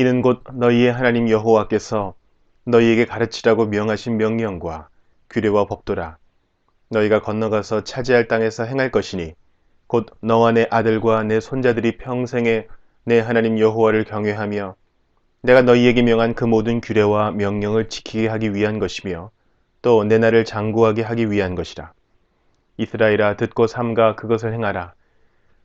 이는 곧 너희의 하나님 여호와께서 너희에게 가르치라고 명하신 명령과 규례와 법도라. 너희가 건너가서 차지할 땅에서 행할 것이니 곧 너와 내 아들과 내 손자들이 평생에 내 하나님 여호와를 경외하며 내가 너희에게 명한 그 모든 규례와 명령을 지키게 하기 위한 것이며 또 내 나를 장구하게 하기 위한 것이라. 이스라엘아 듣고 삼가 그것을 행하라.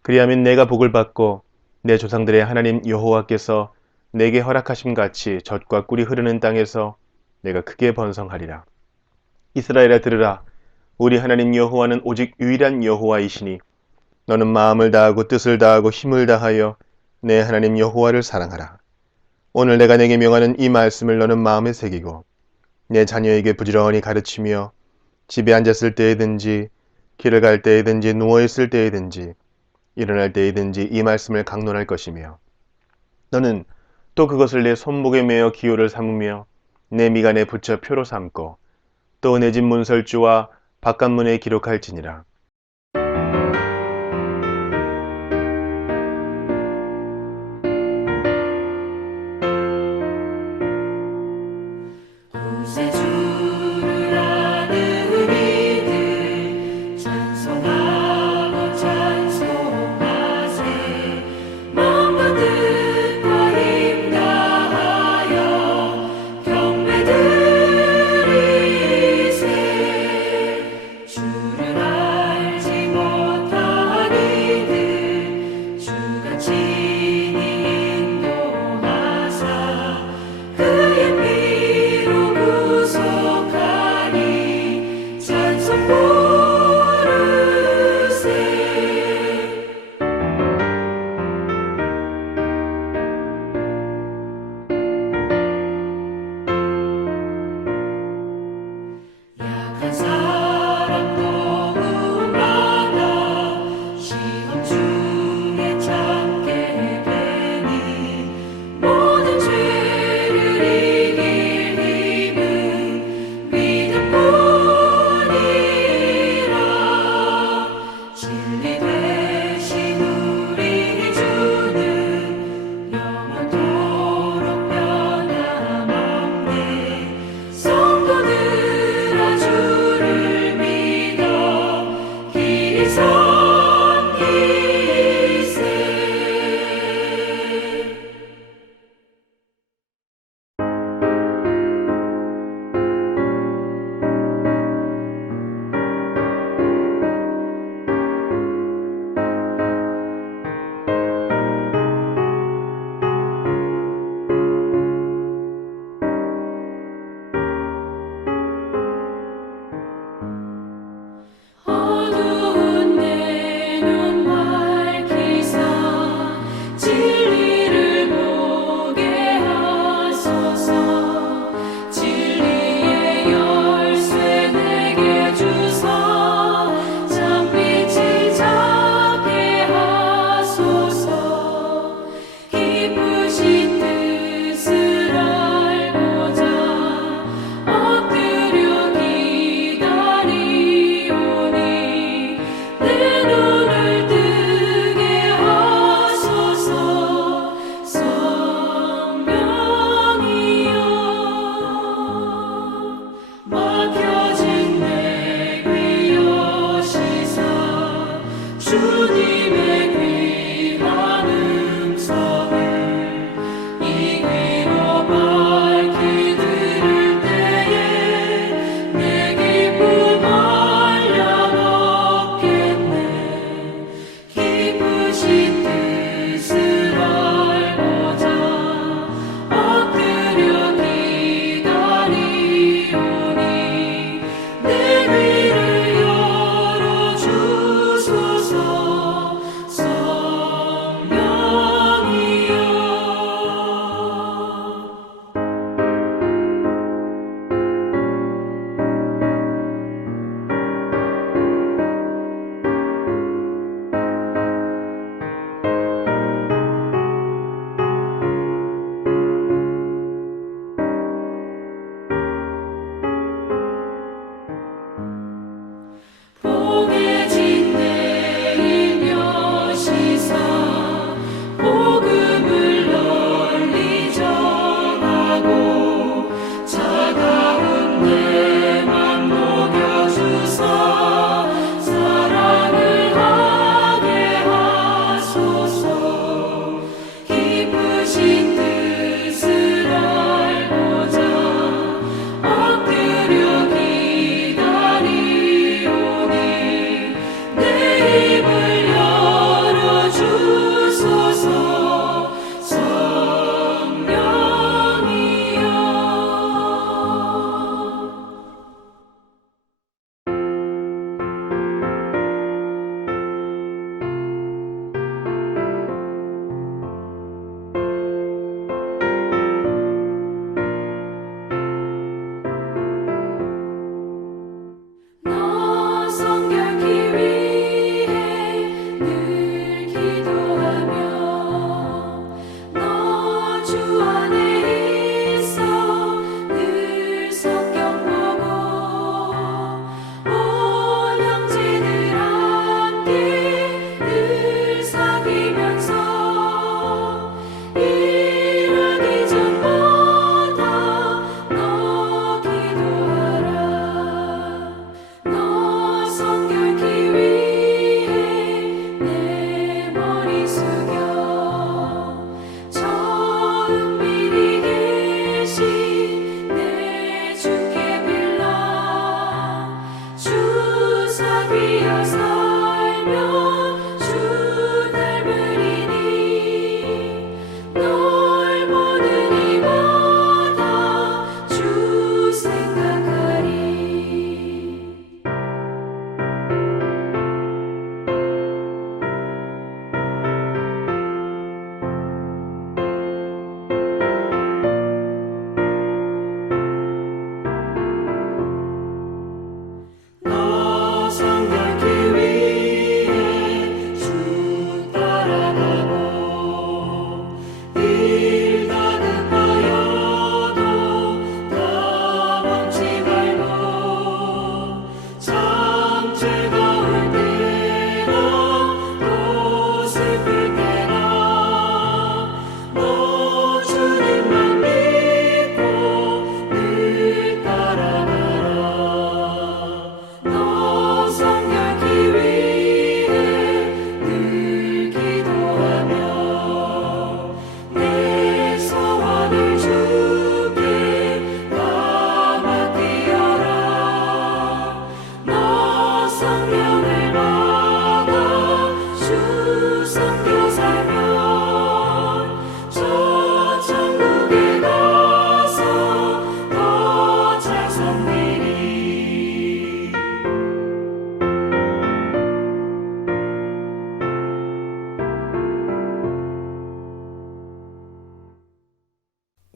그리하면 내가 복을 받고 내 조상들의 하나님 여호와께서 내게 허락하심 같이 젖과 꿀이 흐르는 땅에서 내가 크게 번성하리라. 이스라엘아 들으라. 우리 하나님 여호와는 오직 유일한 여호와이시니 너는 마음을 다하고 뜻을 다하고 힘을 다하여 내 하나님 여호와를 사랑하라. 오늘 내가 내게 명하는 이 말씀을 너는 마음에 새기고 내 자녀에게 부지런히 가르치며 집에 앉았을 때에든지 길을 갈 때에든지 누워 있을 때에든지 일어날 때에든지 이 말씀을 강론할 것이며 너는 또 그것을 내 손목에 매어 기호를 삼으며 내 미간에 붙여 표로 삼고 또 내 집 문설주와 바깥문에 기록할지니라.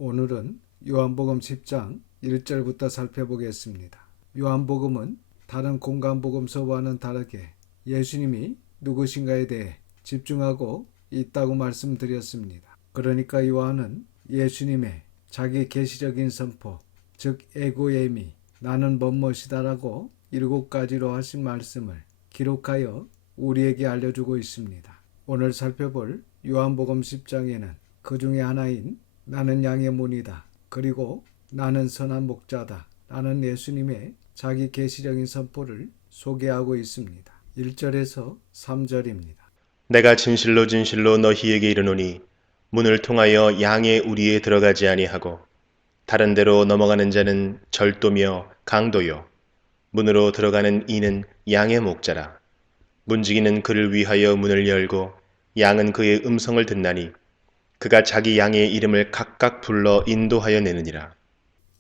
오늘은 요한복음 10장 1절부터 살펴보겠습니다. 요한복음은 다른 공간복음서와는 다르게 예수님이 누구신가에 대해 집중하고 있다고 말씀드렸습니다. 그러니까 요한은 예수님의 자기 계시적인 선포, 즉 에고예미, 나는 뭐뭇이다라고 일곱 가지로 하신 말씀을 기록하여 우리에게 알려주고 있습니다. 오늘 살펴볼 요한복음 10장에는 그 중에 하나인 나는 양의 문이다. 그리고 나는 선한 목자다. 라는 예수님의 자기 계시적인 선포를 소개하고 있습니다. 1절에서 3절입니다. 내가 진실로 진실로 너희에게 이르노니 문을 통하여 양의 우리에 들어가지 아니하고 다른 데로 넘어가는 자는 절도며 강도요 문으로 들어가는 이는 양의 목자라 문지기는 그를 위하여 문을 열고 양은 그의 음성을 듣나니 그가 자기 양의 이름을 각각 불러 인도하여 내느니라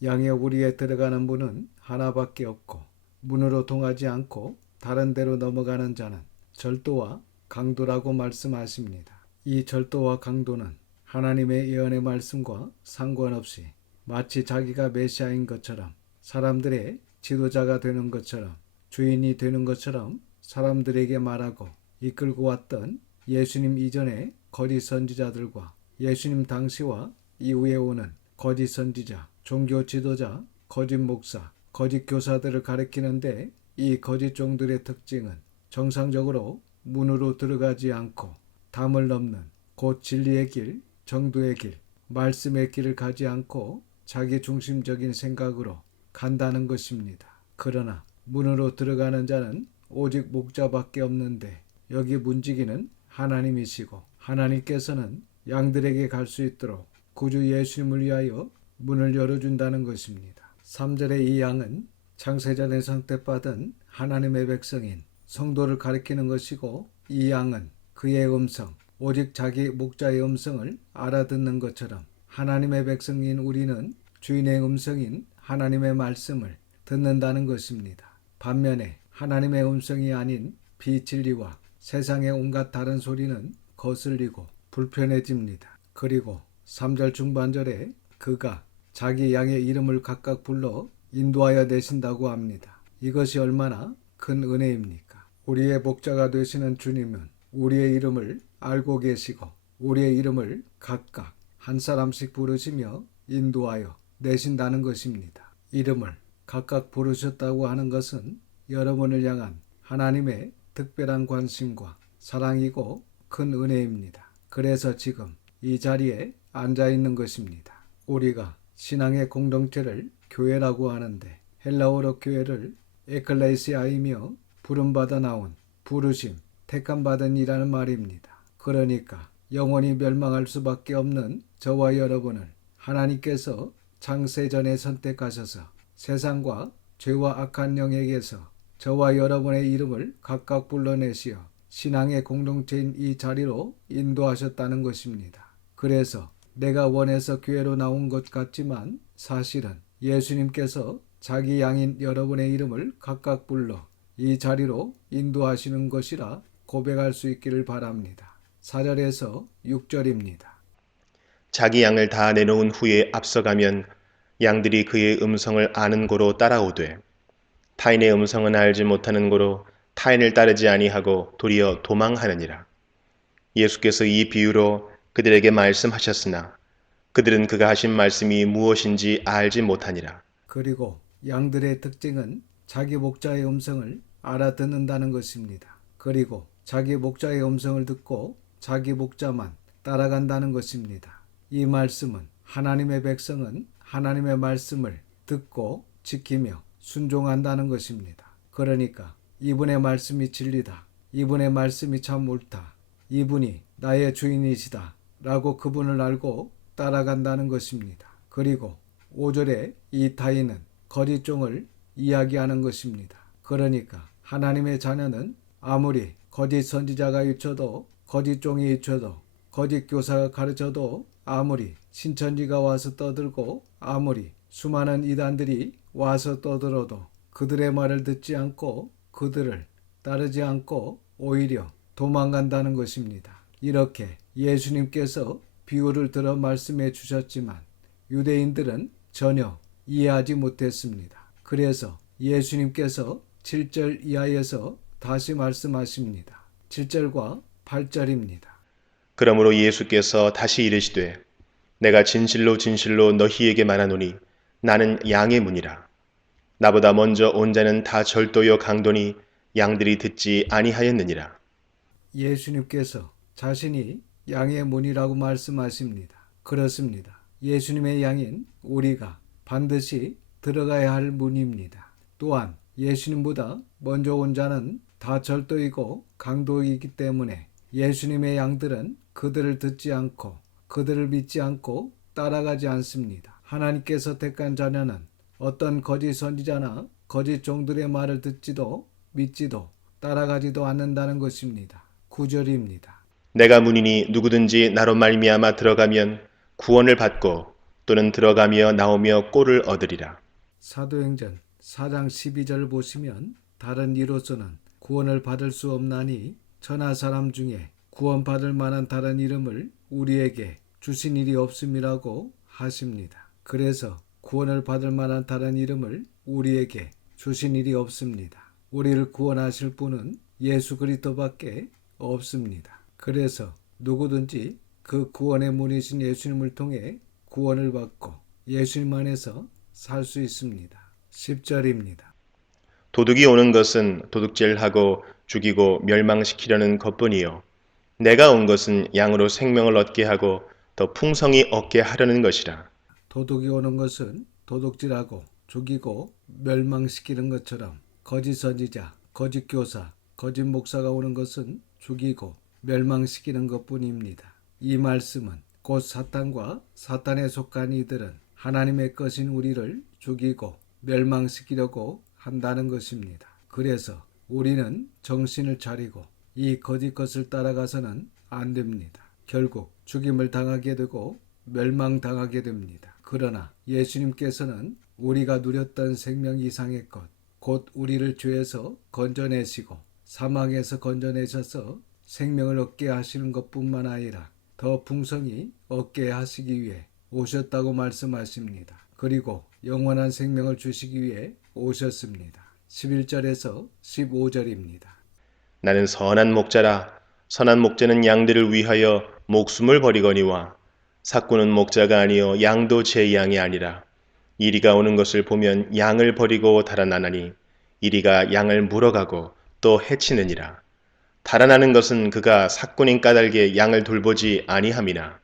양의 우리에 들어가는 문은 하나밖에 없고 문으로 통하지 않고 다른 데로 넘어가는 자는 절도와 강도라고 말씀하십니다. 이 절도와 강도는 하나님의 예언의 말씀과 상관없이 마치 자기가 메시아인 것처럼 사람들의 지도자가 되는 것처럼 주인이 되는 것처럼 사람들에게 말하고 이끌고 왔던 예수님 이전의 거짓 선지자들과 예수님 당시와 이후에 오는 거짓 선지자, 종교 지도자, 거짓 목사, 거짓 교사들을 가리키는데 이 거짓 종들의 특징은 정상적으로 문으로 들어가지 않고 담을 넘는 곧 진리의 길, 정도의 길, 말씀의 길을 가지 않고 자기 중심적인 생각으로 간다는 것입니다. 그러나 문으로 들어가는 자는 오직 목자밖에 없는데 여기 문지기는 하나님이시고 하나님께서는 양들에게 갈 수 있도록 구주 예수님을 위하여 문을 열어준다는 것입니다. 3절의 이 양은 창세전에 선택받은 하나님의 백성인 성도를 가리키는 것이고 이 양은 그의 음성, 오직 자기 목자의 음성을 알아듣는 것처럼 하나님의 백성인 우리는 주인의 음성인 하나님의 말씀을 듣는다는 것입니다. 반면에 하나님의 음성이 아닌 비진리와 세상의 온갖 다른 소리는 거슬리고 불편해집니다. 그리고 3절 중반절에 그가 자기 양의 이름을 각각 불러 인도하여 내신다고 합니다. 이것이 얼마나 큰 은혜입니까? 우리의 목자가 되시는 주님은 우리의 이름을 알고 계시고 우리의 이름을 각각 한 사람씩 부르시며 인도하여 내신다는 것입니다. 이름을 각각 부르셨다고 하는 것은 여러분을 향한 하나님의 특별한 관심과 사랑이고 큰 은혜입니다. 그래서 지금 이 자리에 앉아 있는 것입니다. 우리가 신앙의 공동체를 교회라고 하는데 헬라어로 교회를 에클레시아이며 부름받아 나온 부르심, 택함받은 이라는 말입니다. 그러니까 영원히 멸망할 수밖에 없는 저와 여러분을 하나님께서 창세전에 선택하셔서 세상과 죄와 악한 영에게서 저와 여러분의 이름을 각각 불러내시어 신앙의 공동체인 이 자리로 인도하셨다는 것입니다. 그래서 내가 원해서 교회로 나온 것 같지만 사실은 예수님께서 자기 양인 여러분의 이름을 각각 불러 이 자리로 인도하시는 것이라 고백할 수 있기를 바랍니다. 4절에서 6절입니다. 자기 양을 다 내놓은 후에 앞서가면 양들이 그의 음성을 아는 고로 따라오되 타인의 음성은 알지 못하는 고로 타인을 따르지 아니하고 도리어 도망하느니라. 예수께서 이 비유로 그들에게 말씀하셨으나 그들은 그가 하신 말씀이 무엇인지 알지 못하니라. 그리고 양들의 특징은 자기 목자의 음성을 알아듣는다는 것입니다. 그리고 자기 목자의 음성을 듣고 자기 목자만 따라간다는 것입니다. 이 말씀은 하나님의 백성은 하나님의 말씀을 듣고 지키며 순종한다는 것입니다. 그러니까 이분의 말씀이 진리다. 이분의 말씀이 참 옳다. 이분이 나의 주인이시다. 라고 그분을 알고 따라간다는 것입니다. 그리고 5절에 이 타인은 거짓종을 이야기하는 것입니다. 그러니까 하나님의 자녀는 아무리 거짓 선지자가 있쳐도 거짓 종이 있쳐도 거짓 교사가 가르쳐도 아무리 신천지가 와서 떠들고 아무리 수많은 이단들이 와서 떠들어도 그들의 말을 듣지 않고 그들을 따르지 않고 오히려 도망간다는 것입니다. 이렇게 예수님께서 비유를 들어 말씀해 주셨지만 유대인들은 전혀 이해하지 못했습니다. 그래서 예수님께서 7절 이하에서 다시 말씀하십니다. 7절과 8절입니다. 그러므로 예수께서 다시 이르시되 내가 진실로 진실로 너희에게 말하노니 나는 양의 문이라 나보다 먼저 온 자는 다 절도요 강도니 양들이 듣지 아니하였느니라 예수님께서 자신이 양의 문이라고 말씀하십니다. 그렇습니다. 예수님의 양인 우리가 반드시 들어가야 할 문입니다. 또한 예수님보다 먼저 온 자는 다 절도이고 강도이기 때문에 예수님의 양들은 그들을 듣지 않고 그들을 믿지 않고 따라가지 않습니다. 하나님께서 택한 자녀는 어떤 거짓 선지자나 거짓 종들의 말을 듣지도 믿지도 따라가지도 않는다는 것입니다. 9절입니다. 내가 문이니 누구든지 나로 말미암아 들어가면 구원을 받고 또는 들어가며 나오며 꼴을 얻으리라 사도행전 4장 12절 보시면 다른 이로서는 구원을 받을 수 없나니 천하 사람 중에 구원받을 만한 다른 이름을 우리에게 주신 일이 없음이라고 하십니다. 그래서 구원을 받을 만한 다른 이름을 우리에게 주신 일이 없습니다. 우리를 구원하실 분은 예수 그리스도밖에 없습니다. 그래서 누구든지 그 구원의 문이신 예수님을 통해 구원을 받고 예수님 안에서 살 수 있습니다. 10절입니다. 도둑이 오는 것은 도둑질하고 죽이고 멸망시키려는 것뿐이요 내가 온 것은 양으로 생명을 얻게 하고 더 풍성히 얻게 하려는 것이라 도둑이 오는 것은 도둑질하고 죽이고 멸망시키는 것처럼 거짓 선지자, 거짓 교사, 거짓 목사가 오는 것은 죽이고 멸망시키는 것뿐입니다. 이 말씀은 곧 사탄과 사탄에 속한 이들은 하나님의 것인 우리를 죽이고 멸망시키려고 한다는 것입니다. 그래서 우리는 정신을 차리고 이 거짓 것을 따라가서는 안 됩니다. 결국 죽임을 당하게 되고 멸망당하게 됩니다. 그러나 예수님께서는 우리가 누렸던 생명 이상의 것, 곧 우리를 죄에서 건져내시고 사망에서 건져내셔서 생명을 얻게 하시는 것뿐만 아니라 더 풍성히 얻게 하시기 위해 오셨다고 말씀하십니다. 그리고 영원한 생명을 주시기 위해 오셨습니다. 11절에서 15절입니다. 나는 선한 목자라 선한 목자는 양들을 위하여 목숨을 버리거니와 사꾸는 목자가 아니요 양도 제 양이 아니라 이리가 오는 것을 보면 양을 버리고 달아나나니 이리가 양을 물어가고 또 해치느니라 달아나는 것은 그가 사꾼인 까닭에 양을 돌보지 아니함이나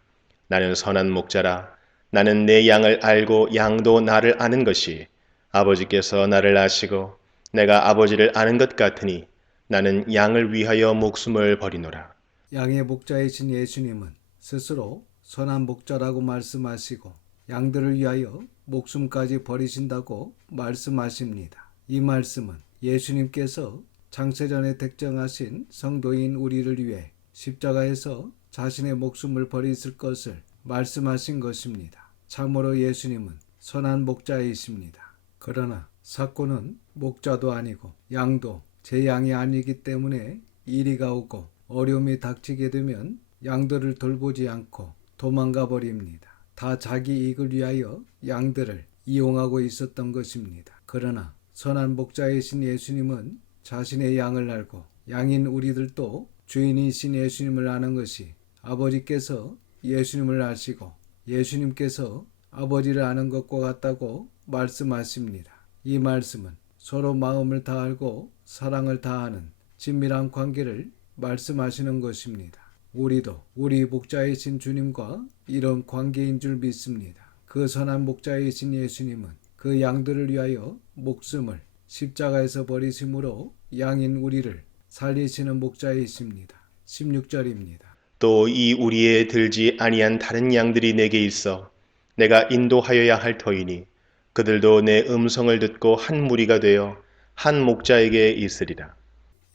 나는 선한 목자라 나는 내 양을 알고 양도 나를 아는 것이 아버지께서 나를 아시고 내가 아버지를 아는 것 같으니 나는 양을 위하여 목숨을 버리노라. 양의 목자이신 예수님은 스스로 선한 목자라고 말씀하시고 양들을 위하여 목숨까지 버리신다고 말씀하십니다. 이 말씀은 예수님께서 장세전에 택정하신 성도인 우리를 위해 십자가에서 자신의 목숨을 버리실 것을 말씀하신 것입니다. 참으로 예수님은 선한 목자이십니다. 그러나 사건은 목자도 아니고 양도 제 양이 아니기 때문에 이리가 오고 어려움이 닥치게 되면 양들을 돌보지 않고 도망가 버립니다. 다 자기 이익을 위하여 양들을 이용하고 있었던 것입니다. 그러나 선한 목자이신 예수님은 자신의 양을 알고 양인 우리들도 주인이신 예수님을 아는 것이 아버지께서 예수님을 아시고 예수님께서 아버지를 아는 것과 같다고 말씀하십니다. 이 말씀은 서로 마음을 다 알고 사랑을 다하는 친밀한 관계를 말씀하시는 것입니다. 우리도 우리 목자이신 주님과 이런 관계인 줄 믿습니다. 그 선한 목자이신 예수님은 그 양들을 위하여 목숨을 십자가에서 버리심으로 양인 우리를 살리시는 목자이십니다. 16절입니다. 또 이 우리에 들지 아니한 다른 양들이 내게 있어 내가 인도하여야 할 터이니 그들도 내 음성을 듣고 한 무리가 되어 한 목자에게 있으리라.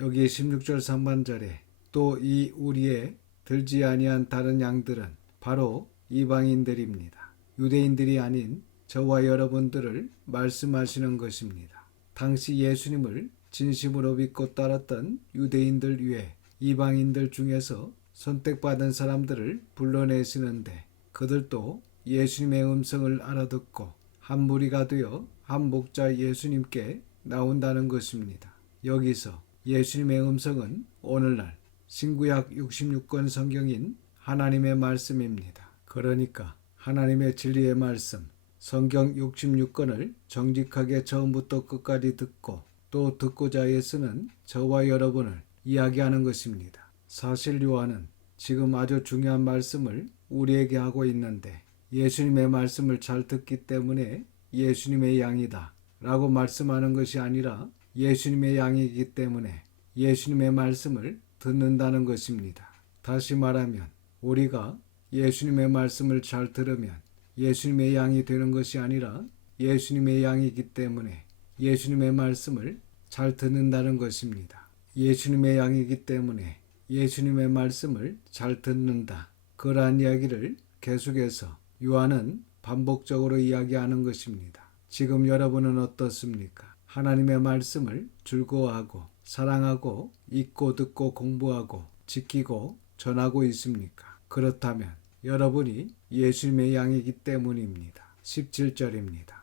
여기 16절 3반절에 또 이 우리에 들지 아니한 다른 양들은 바로 이방인들입니다. 유대인들이 아닌 저와 여러분들을 말씀하시는 것입니다. 당시 예수님을 진심으로 믿고 따랐던 유대인들 위해 이방인들 중에서 선택받은 사람들을 불러내시는데 그들도 예수님의 음성을 알아듣고 한 무리가 되어 한 목자 예수님께 나온다는 것입니다. 여기서 예수님의 음성은 오늘날 신구약 66권 성경인 하나님의 말씀입니다. 그러니까 하나님의 진리의 말씀, 성경 66권을 정직하게 처음부터 끝까지 듣고 또 듣고자 애쓰는 저와 여러분을 이야기하는 것입니다. 사실 요한은 지금 아주 중요한 말씀을 우리에게 하고 있는데 예수님의 말씀을 잘 듣기 때문에 예수님의 양이다 라고 말씀하는 것이 아니라 예수님의 양이기 때문에 예수님의 말씀을 듣는다는 것입니다. 다시 말하면 우리가 예수님의 말씀을 잘 들으면 예수님의 양이 되는 것이 아니라 예수님의 양이기 때문에 예수님의 말씀을 잘 듣는다는 것입니다. 예수님의 양이기 때문에 예수님의 말씀을 잘 듣는다. 그러한 이야기를 계속해서 요한은 반복적으로 이야기하는 것입니다. 지금 여러분은 어떻습니까? 하나님의 말씀을 즐거워하고 사랑하고 읽고 듣고 공부하고 지키고 전하고 있습니까? 그렇다면 여러분이 예수님의 양이기 때문입니다. 17절입니다.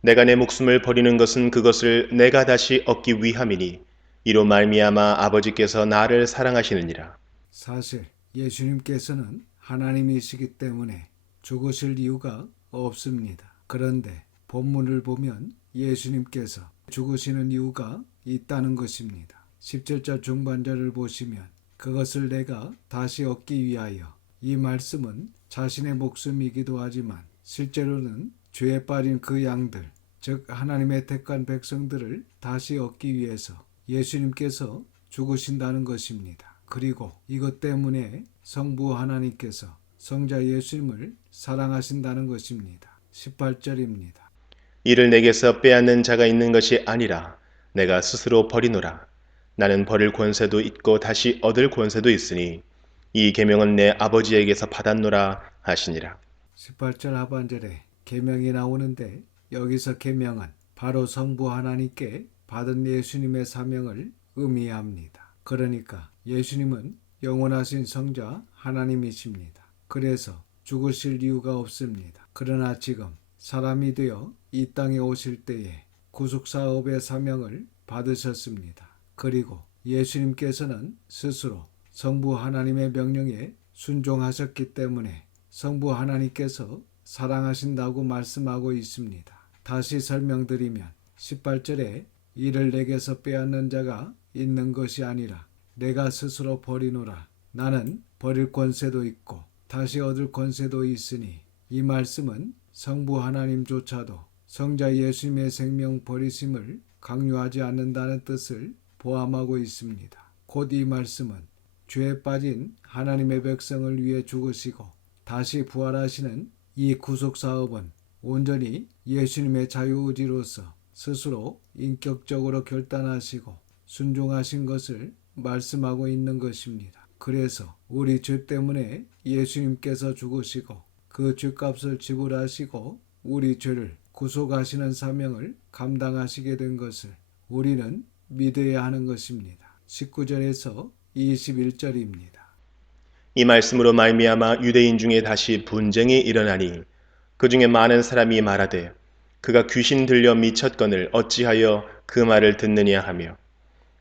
내가 내 목숨을 버리는 것은 그것을 내가 다시 얻기 위함이니 이로 말미암아 아버지께서 나를 사랑하시느니라. 사실 예수님께서는 하나님이시기 때문에 죽으실 이유가 없습니다. 그런데 본문을 보면 예수님께서 죽으시는 이유가 있다는 것입니다. 17절 중반절을 보시면 그것을 내가 다시 얻기 위하여 이 말씀은 자신의 목숨이기도 하지만 실제로는 죄에 빠진 그 양들 즉 하나님의 택한 백성들을 다시 얻기 위해서 예수님께서 죽으신다는 것입니다. 그리고 이것 때문에 성부 하나님께서 성자 예수님을 사랑하신다는 것입니다. 18절입니다. 이를 내게서 빼앗는 자가 있는 것이 아니라 내가 스스로 버리노라. 나는 버릴 권세도 있고 다시 얻을 권세도 있으니 이 계명은 내 아버지에게서 받았노라 하시니라. 18절 하반절에 계명이 나오는데 여기서 계명은 바로 성부 하나님께 받은 예수님의 사명을 의미합니다. 그러니까 예수님은 영원하신 성자 하나님이십니다. 그래서 죽으실 이유가 없습니다. 그러나 지금 사람이 되어 이 땅에 오실 때에 구속사업의 사명을 받으셨습니다. 그리고 예수님께서는 스스로 성부 하나님의 명령에 순종하셨기 때문에 성부 하나님께서 사랑하신다고 말씀하고 있습니다. 다시 설명드리면 18절에 이를 내게서 빼앗는 자가 있는 것이 아니라 내가 스스로 버리노라. 나는 버릴 권세도 있고 다시 얻을 권세도 있으니 이 말씀은 성부 하나님조차도 성자 예수님의 생명 버리심을 강요하지 않는다는 뜻을 포함하고 있습니다. 곧 이 말씀은 죄에 빠진 하나님의 백성을 위해 죽으시고 다시 부활하시는 이 구속 사업은 온전히 예수님의 자유의지로서 스스로 인격적으로 결단하시고 순종하신 것을 말씀하고 있는 것입니다. 그래서 우리 죄 때문에 예수님께서 죽으시고 그 죄값을 지불하시고 우리 죄를 구속하시는 사명을 감당하시게 된 것을 우리는 믿어야 하는 것입니다. 19절에서 21절입니다. 이 말씀으로 말미암아 유대인 중에 다시 분쟁이 일어나니 그 중에 많은 사람이 말하되 그가 귀신 들려 미쳤거늘 어찌하여 그 말을 듣느냐 하며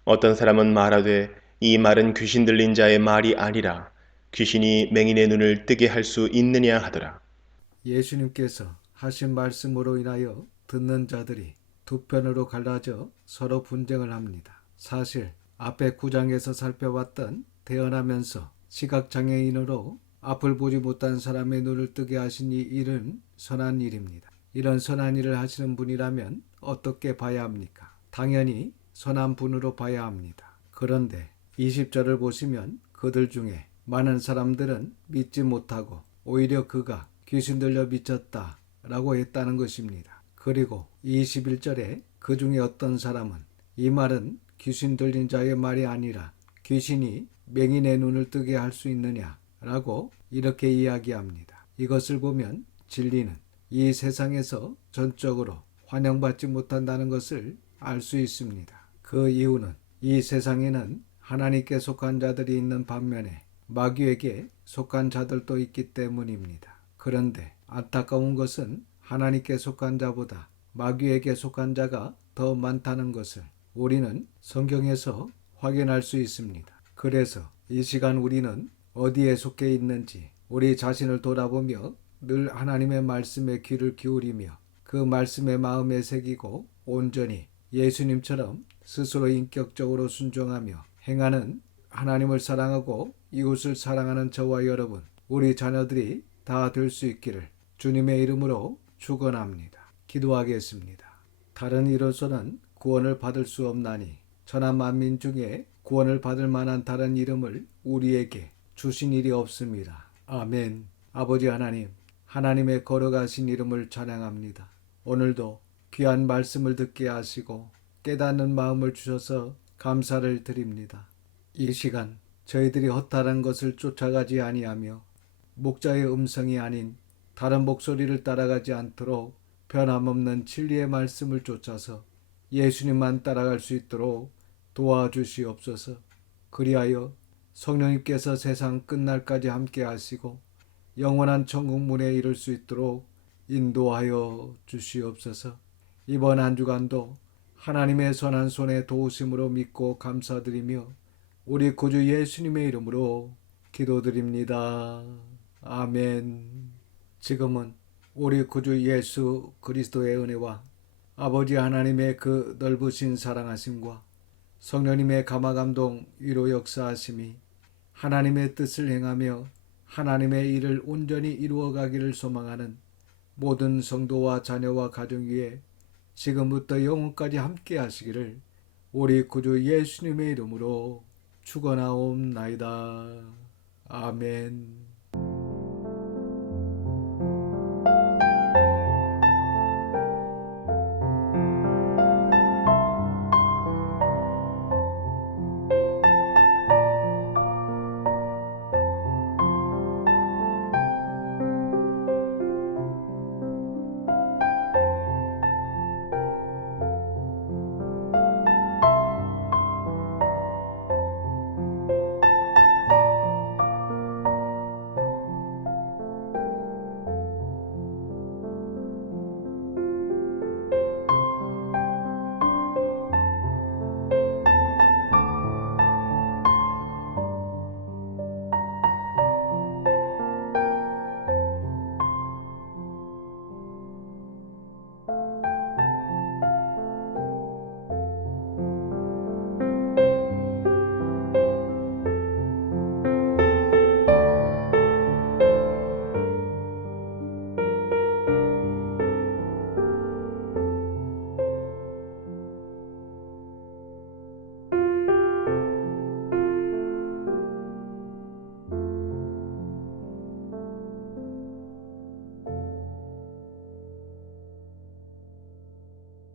어떤 사람은 말하되 이 말은 귀신 들린 자의 말이 아니라 귀신이 맹인의 눈을 뜨게 할 수 있느냐 하더라. 예수님께서 하신 말씀으로 인하여 듣는 자들이 두 편으로 갈라져 서로 분쟁을 합니다. 사실 앞에 구장에서 살펴봤던 태어나면서 시각장애인으로 앞을 보지 못한 사람의 눈을 뜨게 하신 이 일은 선한 일입니다. 이런 선한 일을 하시는 분이라면 어떻게 봐야 합니까? 당연히 선한 분으로 봐야 합니다. 그런데 20절을 보시면 그들 중에 많은 사람들은 믿지 못하고 오히려 그가 귀신 들려 미쳤다 라고 했다는 것입니다. 그리고 21절에 그 중에 어떤 사람은 이 말은 귀신 들린 자의 말이 아니라 귀신이 맹인의 눈을 뜨게 할 수 있느냐 라고 이렇게 이야기합니다. 이것을 보면 진리는 이 세상에서 전적으로 환영받지 못한다는 것을 알 수 있습니다. 그 이유는 이 세상에는 하나님께 속한 자들이 있는 반면에 마귀에게 속한 자들도 있기 때문입니다. 그런데 안타까운 것은 하나님께 속한 자보다 마귀에게 속한 자가 더 많다는 것을 우리는 성경에서 확인할 수 있습니다. 그래서 이 시간 우리는 어디에 속해 있는지 우리 자신을 돌아보며 늘 하나님의 말씀에 귀를 기울이며 그 말씀에 마음에 새기고 온전히 예수님처럼 스스로 인격적으로 순종하며 행하는 하나님을 사랑하고 이웃을 사랑하는 저와 여러분, 우리 자녀들이 다 될 수 있기를 주님의 이름으로 축원합니다. 기도하겠습니다. 다른 이로서는 구원을 받을 수 없나니 천하 만민 중에 구원을 받을 만한 다른 이름을 우리에게 주신 일이 없습니다. 아멘. 아버지 하나님, 하나님의 걸어가신 이름을 찬양합니다. 오늘도 귀한 말씀을 듣게 하시고 깨닫는 마음을 주셔서 감사를 드립니다. 이 시간 저희들이 허탈한 것을 쫓아가지 아니하며 목자의 음성이 아닌 다른 목소리를 따라가지 않도록 변함없는 진리의 말씀을 쫓아서 예수님만 따라갈 수 있도록 도와주시옵소서. 그리하여 성령님께서 세상 끝날까지 함께 하시고 영원한 천국 문에 이를 수 있도록 인도하여 주시옵소서. 이번 한 주간도 하나님의 선한 손에 도우심으로 믿고 감사드리며 우리 구주 예수님의 이름으로 기도드립니다. 아멘. 지금은 우리 구주 예수 그리스도의 은혜와 아버지 하나님의 그 넓으신 사랑하심과 성령님의 감화감동 위로 역사하심이 하나님의 뜻을 행하며 하나님의 일을 온전히 이루어 가기를 소망하는 모든 성도와 자녀와 가정 위에 지금부터 영원까지 함께 하시기를 우리 구주 예수님의 이름으로 축원하옵나이다. 아멘.